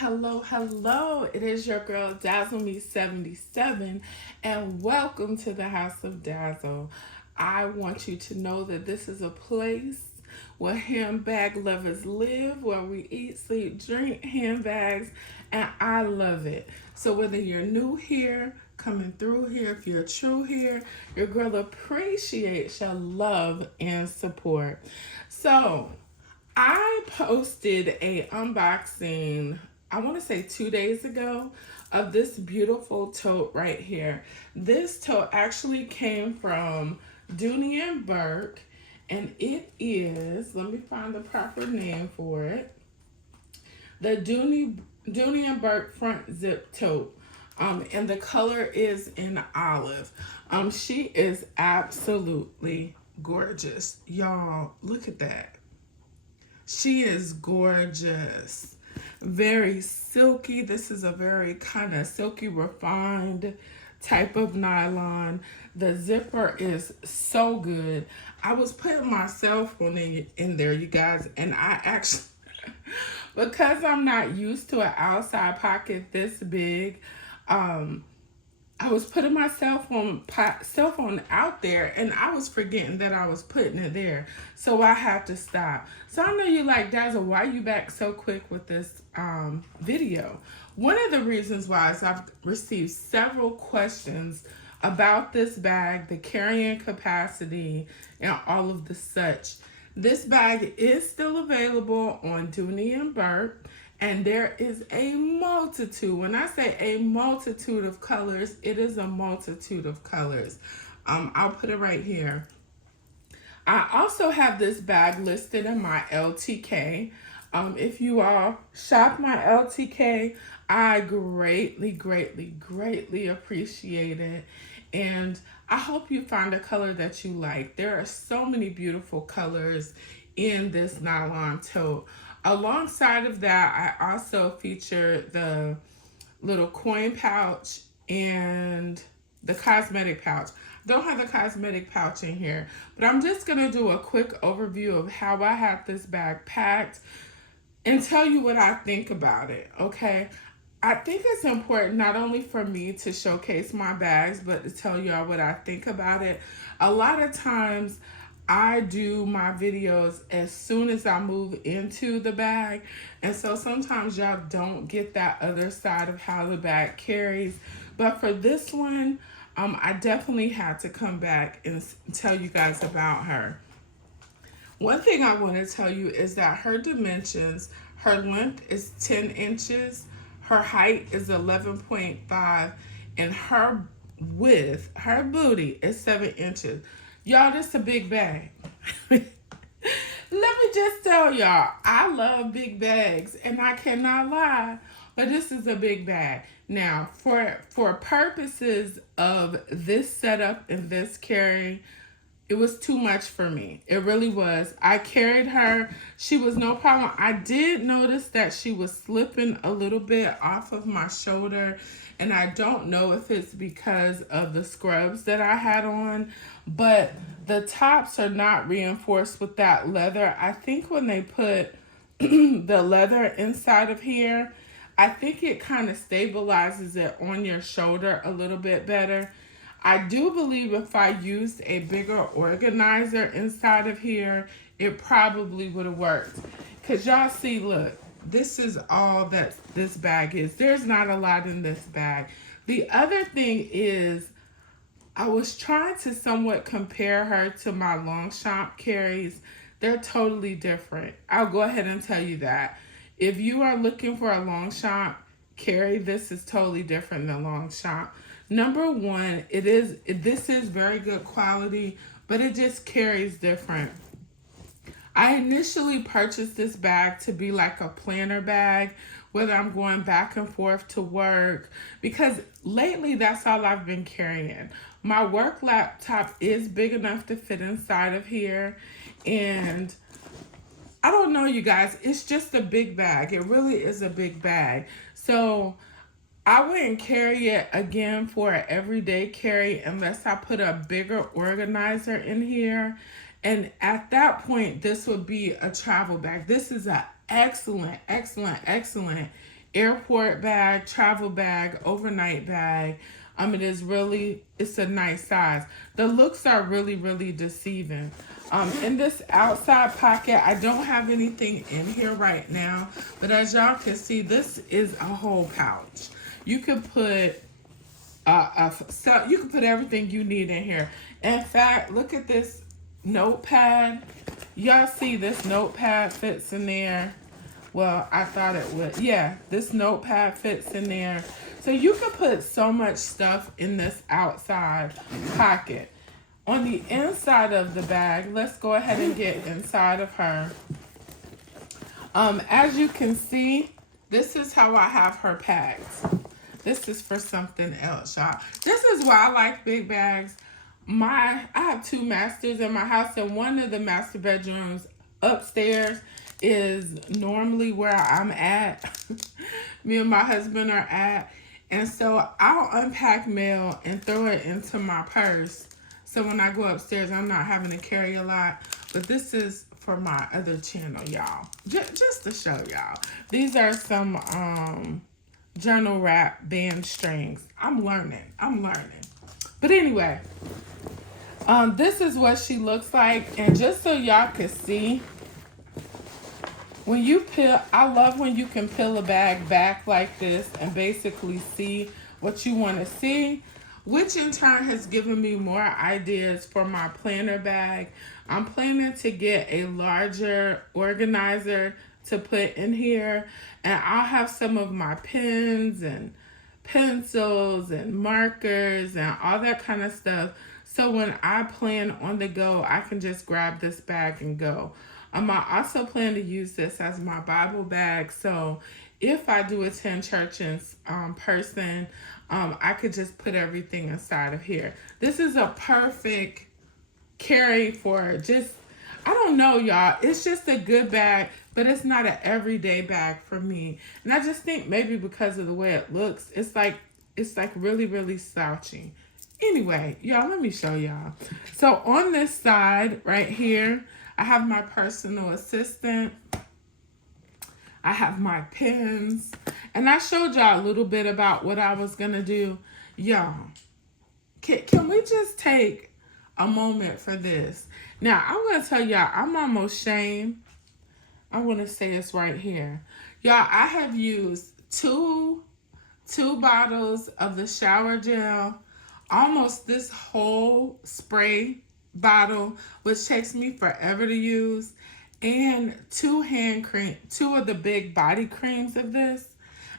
Hello. It is your girl Dazzle Me 77 and welcome to the House of Dazzle. I want you to know that this is a place where handbag lovers live, where we eat, sleep, drink handbags, and I love it. So whether you're new here, coming through here, if you're true here, your girl appreciates your love and support. So I posted a unboxing, I want to say 2 days ago, of this beautiful tote right here. This tote actually came from Dooney and Bourke, and it is, let me find the proper name for it, the Dooney and Bourke front zip tote. And the color is in olive. She is absolutely gorgeous. Y'all, look at that. She is gorgeous. Very silky. This is a very kind of silky, refined type of nylon. The zipper is so good. I was putting my cell phone in there, you guys, and I actually, because I'm not used to an outside pocket this big, I was putting my cell phone out there, and I was forgetting that I was putting it there. So I had to stop. So I know you like, Dazzle, why you back so quick with this video? One of the reasons why is I've received several questions about this bag, the carrying capacity, and all of the such. This bag is still available on Dooney and Bourke. And there is a multitude. When I say a multitude of colors, it is a multitude of colors. I'll put it right here. I also have this bag listed in my LTK. If you all shop my LTK, I greatly appreciate it. And I hope you find a color that you like. There are so many beautiful colors in this nylon tote. Alongside of that, I also feature the little coin pouch and the cosmetic pouch. Don't have the cosmetic pouch in here, but I'm just going to do a quick overview of how I have this bag packed and tell you what I think about it, okay? I think it's important not only for me to showcase my bags, but to tell y'all what I think about it. A lot of times, I do my videos as soon as I move into the bag. And so sometimes y'all don't get that other side of how the bag carries. But for this one, I definitely had to come back and tell you guys about her. One thing I want to tell you is that her dimensions, her length is 10 inches, her height is 11.5, and her width, her booty is 7 inches. Y'all, this is a big bag. Let me just tell y'all, I love big bags, and I cannot lie, but this is a big bag. Now, for purposes of this setup and this carry, it was too much for me. It really was. I carried her. She was no problem. I did notice that she was slipping a little bit off of my shoulder, and I don't know if it's because of the scrubs that I had on, but the tops are not reinforced with that leather. I think when they put the leather inside of here, I think it kind of stabilizes it on your shoulder a little bit better. I do believe if I used a bigger organizer inside of here, it probably would have worked. Because y'all see, look, this is all that this bag is. There's not a lot in this bag. The other thing is, I was trying to somewhat compare her to my Longchamp carries. They're totally different. I'll go ahead and tell you that. If you are looking for a Longchamp carry, this is totally different than Longchamp. Number one, this is very good quality, but it just carries different. I initially purchased this bag to be like a planner bag, whether I'm going back and forth to work, because lately that's all I've been carrying. My work laptop is big enough to fit inside of here, and I don't know, you guys, it's just a big bag. It really is a big bag. So I wouldn't carry it again for an everyday carry unless I put a bigger organizer in here. And at that point, this would be a travel bag. This is an excellent airport bag, travel bag, overnight bag. It's a nice size. The looks are really, really deceiving. In this outside pocket, I don't have anything in here right now, but as y'all can see, this is a whole pouch. You could put so you can put everything you need in here. In fact, look at this notepad. Y'all see this notepad fits in there. Well, I thought it would. Yeah, this notepad fits in there. So you can put so much stuff in this outside pocket. On the inside of the bag, let's go ahead and get inside of her. As you can see, this is how I have her packed. This is for something else, y'all. This is why I like big bags. I have 2 masters in my house, and one of the master bedrooms upstairs is normally where I'm at. Me and my husband are at. And so I'll unpack mail and throw it into my purse. So when I go upstairs, I'm not having to carry a lot. But this is for my other channel, y'all. Just to show y'all. These are some journal wrap band strings. I'm learning. But anyway, this is what she looks like. And just so y'all can see, when you peel, I love when you can peel a bag back like this and basically see what you want to see, which in turn has given me more ideas for my planner bag. I'm planning to get a larger organizer to put in here, and I'll have some of my pens and pencils and markers and all that kind of stuff. So when I plan on the go, I can just grab this bag and go. I also plan to use this as my Bible bag. So if I do attend church in person, I could just put everything inside of here. This is a perfect carry for just, I don't know, y'all. It's just a good bag, but it's not an everyday bag for me. And I just think maybe because of the way it looks, it's like really, really slouchy. Anyway, y'all, let me show y'all. So on this side right here, I have my personal assistant. I have my pens. And I showed y'all a little bit about what I was going to do. Y'all, can we just take a moment for this? Now, I'm going to tell y'all, I'm almost shamed. I want to say it's right here. Y'all, I have used two bottles of the shower gel, almost this whole spray bottle, which takes me forever to use, and 2 of the big body creams of this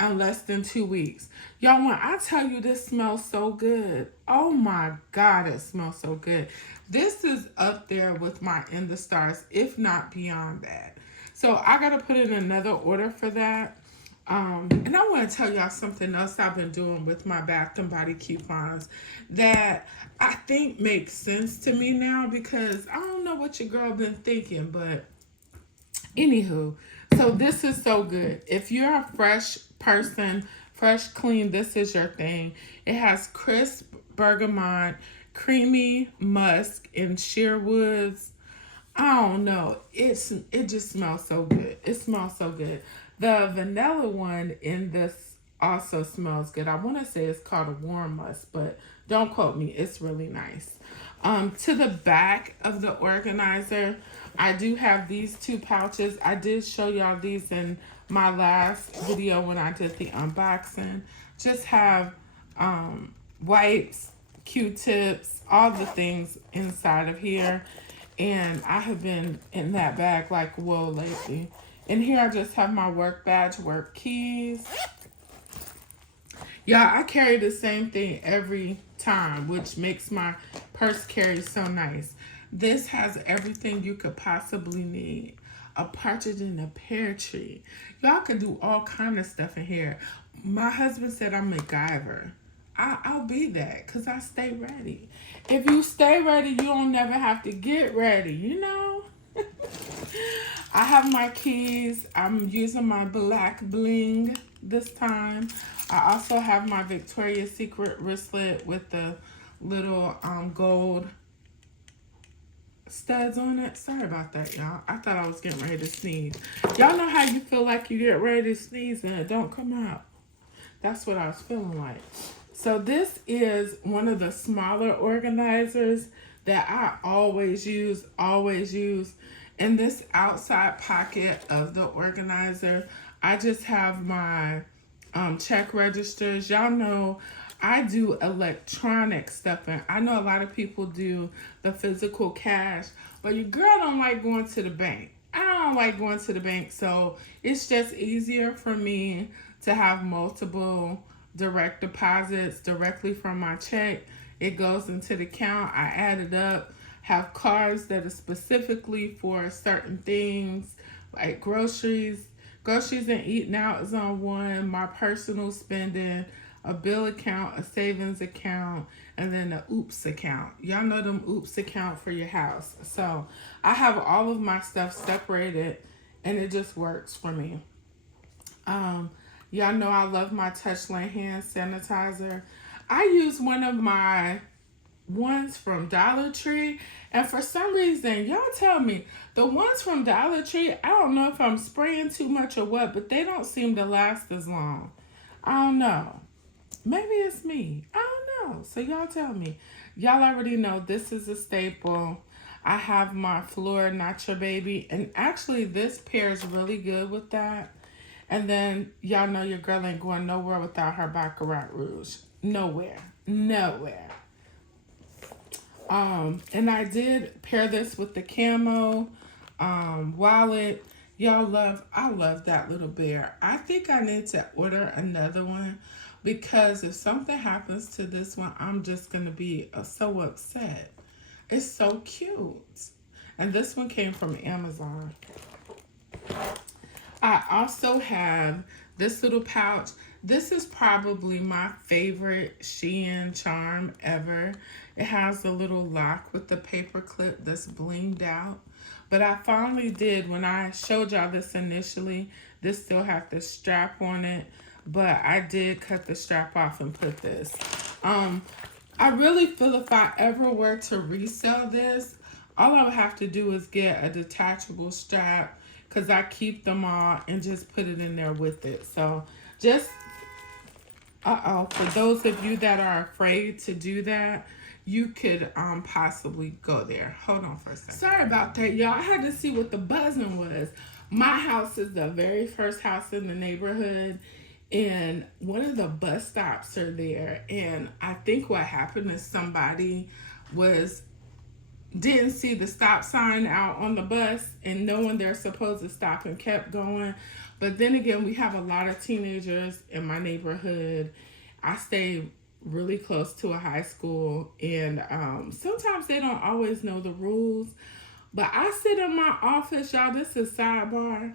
in less than 2 weeks. Y'all, when I tell you this smells so good, oh my God, it smells so good. This is up there with my In the Stars, if not beyond that. So I gotta put in another order for that. And I want to tell y'all something else I've been doing with my Bath and Body coupons that I think makes sense to me now, because I don't know what your girl been thinking, but anywho, so this is so good. If you're a fresh person, fresh, clean, this is your thing. It has crisp bergamot, creamy musk, and sheer woods. I don't know. It just smells so good. It smells so good. The vanilla one in this also smells good. I want to say it's called a warm musk, but don't quote me. It's really nice. To the back of the organizer, I do have these 2 pouches. I did show y'all these in my last video when I did the unboxing. Just have wipes, Q-tips, all the things inside of here. And I have been in that bag like whoa lately. In here, I just have my work badge, work keys. Y'all, I carry the same thing every time, which makes my purse carry so nice. This has everything you could possibly need. A partridge in a pear tree. Y'all can do all kind of stuff in here. My husband said I'm MacGyver. I'll be that because I stay ready. If you stay ready, you don't never have to get ready, you know? I have my keys. I'm using my black bling this time. I also have my Victoria's Secret wristlet with the little gold studs on it. Sorry about that, y'all. I thought I was getting ready to sneeze. Y'all know how you feel like you get ready to sneeze and it don't come out? That's what I was feeling like. So this is one of the smaller organizers that I always use. In this outside pocket of the organizer, I just have my check registers. Y'all know I do electronic stuff, and I know a lot of people do the physical cash, but your girl don't like going to the bank. I don't like going to the bank, so it's just easier for me to have multiple direct deposits directly from my check. It goes into the account. I add it up, have cards that are specifically for certain things like groceries. Groceries and eating out is on one, my personal spending, a bill account, a savings account, and then an oops account. Y'all know them oops account for your house. So I have all of my stuff separated and it just works for me. Y'all know I love my Touchland hand sanitizer. I use one of my ones from Dollar Tree, and for some reason, y'all tell me, the ones from Dollar Tree, I don't know if I'm spraying too much or what, but they don't seem to last as long. I don't know. Maybe it's me. I don't know. So y'all tell me. Y'all already know this is a staple. I have my Fleur Not Your Baby, and actually this pairs really good with that. And then y'all know your girl ain't going nowhere without her Baccarat Rouge. Nowhere. And I did pair this with the camo wallet. I love that little bear. I think I need to order another one because if something happens to this one, I'm just going to be so upset. It's so cute. And this one came from Amazon. I also have this little pouch. This is probably my favorite Shein charm ever. It has a little lock with the paper clip that's blinged out. But I finally did, when I showed y'all this initially, this still had the strap on it. But I did cut the strap off and put this. I really feel if I ever were to resell this, all I would have to do is get a detachable strap, because I keep them all and just put it in there with it. So just, for those of you that are afraid to do that, you could possibly go there. Hold on for a second. Sorry about that, y'all. I had to see what the buzzing was. My house is the very first house in the neighborhood, and one of the bus stops are there. And I think what happened is somebody didn't see the stop sign out on the bus and knowing they're supposed to stop and kept going. But then again, we have a lot of teenagers in my neighborhood. I stay really close to a high school, and sometimes they don't always know the rules. But I sit in my office, y'all, this is sidebar.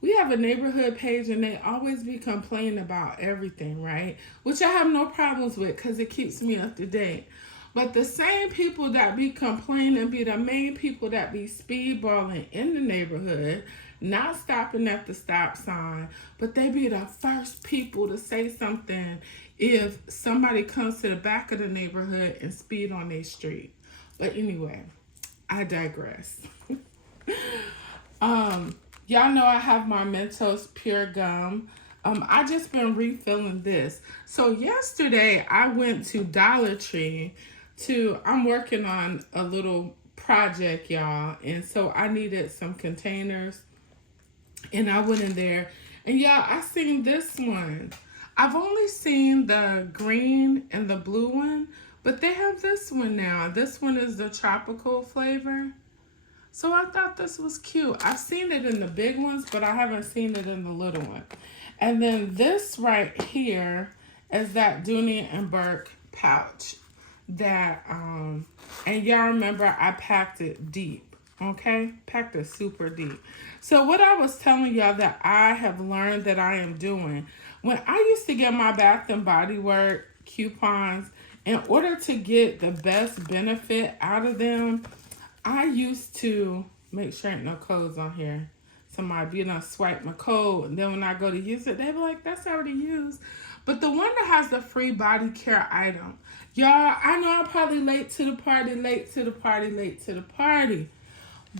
We have a neighborhood page and they always be complaining about everything, right? Which I have no problems with because it keeps me up to date. But the same people that be complaining be the main people that be speedballing in the neighborhood, not stopping at the stop sign, but they be the first people to say something if somebody comes to the back of the neighborhood and speed on their street. But anyway, I digress. Y'all know I have my Mentos Pure Gum. I just been refilling this. So yesterday I went to Dollar Tree I'm working on a little project, y'all. And so I needed some containers. And I went in there. And y'all, I seen this one. I've only seen the green and the blue one. But they have this one now. This one is the tropical flavor. So I thought this was cute. I've seen it in the big ones, but I haven't seen it in the little one. And then this right here is that Dooney and Bourke pouch. That and y'all remember I packed it deep, okay? Packed it super deep. So what I was telling y'all that I have learned that I am doing, when I used to get my Bath and Body Works coupons, in order to get the best benefit out of them, I used to make sure ain't no codes on here. somebody, swipe my code, and then when I go to use it, they be like, that's already used. But the one that has the free body care item, y'all, I know I'm probably late to the party,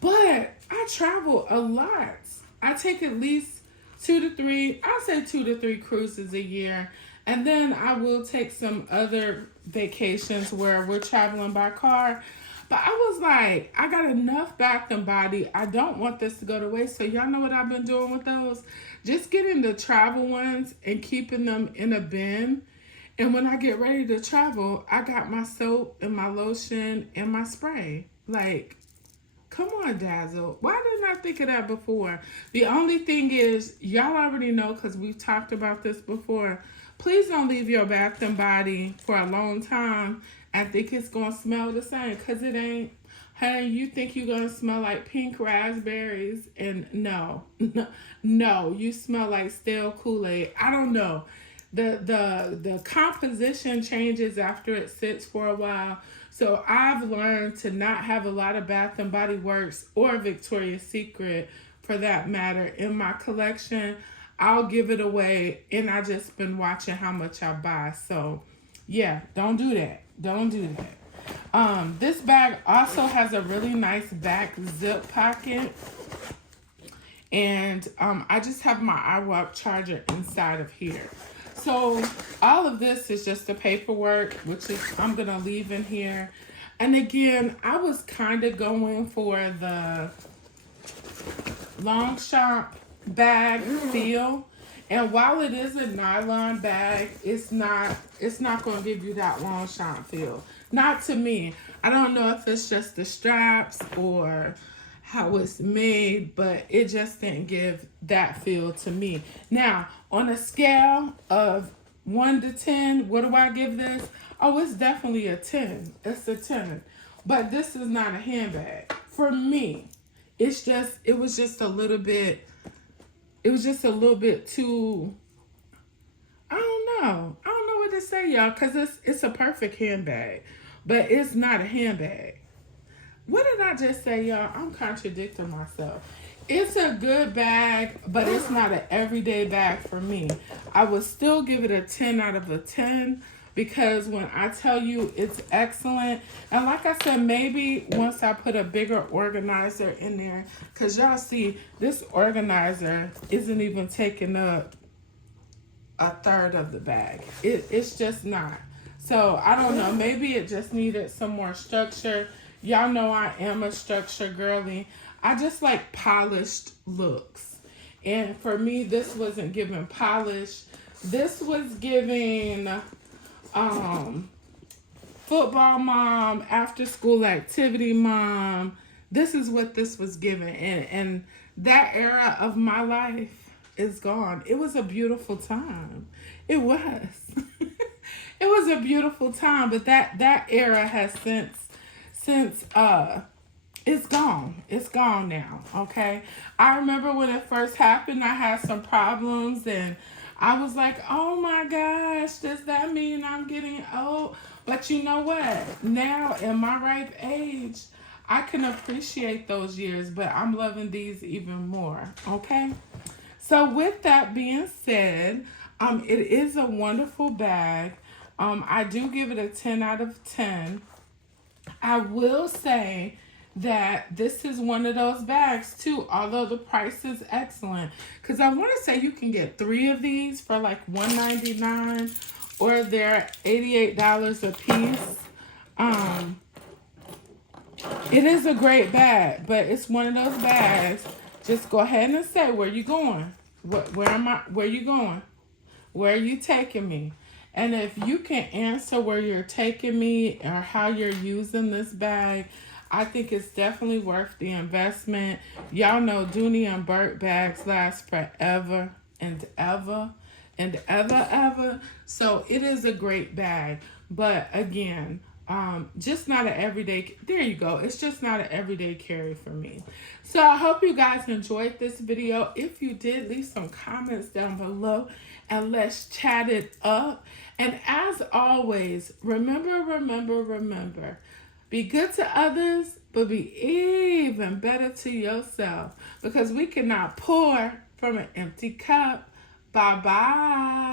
but I travel a lot. I take at least 2 to 3 cruises a year. And then I will take some other vacations where we're traveling by car. But I was like, I got enough Bath and Body. I don't want this to go to waste. So y'all know what I've been doing with those? Just getting the travel ones and keeping them in a bin. And when I get ready to travel, I got my soap and my lotion and my spray. Like, come on, Dazzle. Why didn't I think of that before? The only thing is, y'all already know because we've talked about this before. Please don't leave your Bath and Body for a long time and think it's going to smell the same, because it ain't. Honey, you think you're going to smell like pink raspberries, and no, you smell like stale Kool-Aid. I don't know. The composition changes after it sits for a while. So I've learned to not have a lot of Bath and Body Works or Victoria's Secret, for that matter, in my collection. I'll give it away, and I just been watching how much I buy. So yeah, don't do that. This bag also has a really nice back zip pocket. And I just have my iWalk charger inside of here. So all of this is just the paperwork, which is I'm going to leave in here. And again, I was kind of going for the long shop bag feel. And while it is a nylon bag, it's not going to give you that long shop feel. Not to me. I don't know if it's just the straps or how it's made, but it just didn't give that feel to me. Now, on a scale of 1 to 10, what do I give this? Oh, it's definitely a 10. It's a 10. But this is not a handbag. For me, it was just a little bit too, I don't know what to say, y'all, because it's a perfect handbag, but it's not a handbag. What did I just say, y'all? I'm contradicting myself. It's a good bag, but it's not an everyday bag for me. I would still give it a 10 out of a 10, because when I tell you it's excellent, and like I said, maybe once I put a bigger organizer in there, because y'all see, this organizer isn't even taking up a third of the bag. It's just not. So I don't know, maybe it just needed some more structure. Y'all know I am a structure girly. I just like polished looks. And for me, this wasn't giving polish. This was giving football mom, after school activity mom. This is what this was giving. And that era of my life is gone. It was a beautiful time. It was. It was a beautiful time, but that era has since it's gone. It's gone now, okay? I remember when it first happened, I had some problems, and I was like, oh my gosh, does that mean I'm getting old? But you know what? Now, in my ripe age, I can appreciate those years, but I'm loving these even more, okay? So with that being said, it is a wonderful bag. I do give it a 10 out of 10. I will say that this is one of those bags too, although the price is excellent. Because I want to say you can get 3 of these for like $1.99, or they're $88 a piece. It is a great bag, but it's one of those bags. Just go ahead and say, where you going? Where you going? Where are you taking me? And if you can answer where you're taking me or how you're using this bag, I think it's definitely worth the investment. Y'all know Dooney and Bourke bags last forever and ever and ever. So it is a great bag. But again, just not an everyday, there you go. It's just not an everyday carry for me. So I hope you guys enjoyed this video. If you did, leave some comments down below and let's chat it up. And as always, remember, Be good to others, but be even better to yourself because we cannot pour from an empty cup. Bye bye.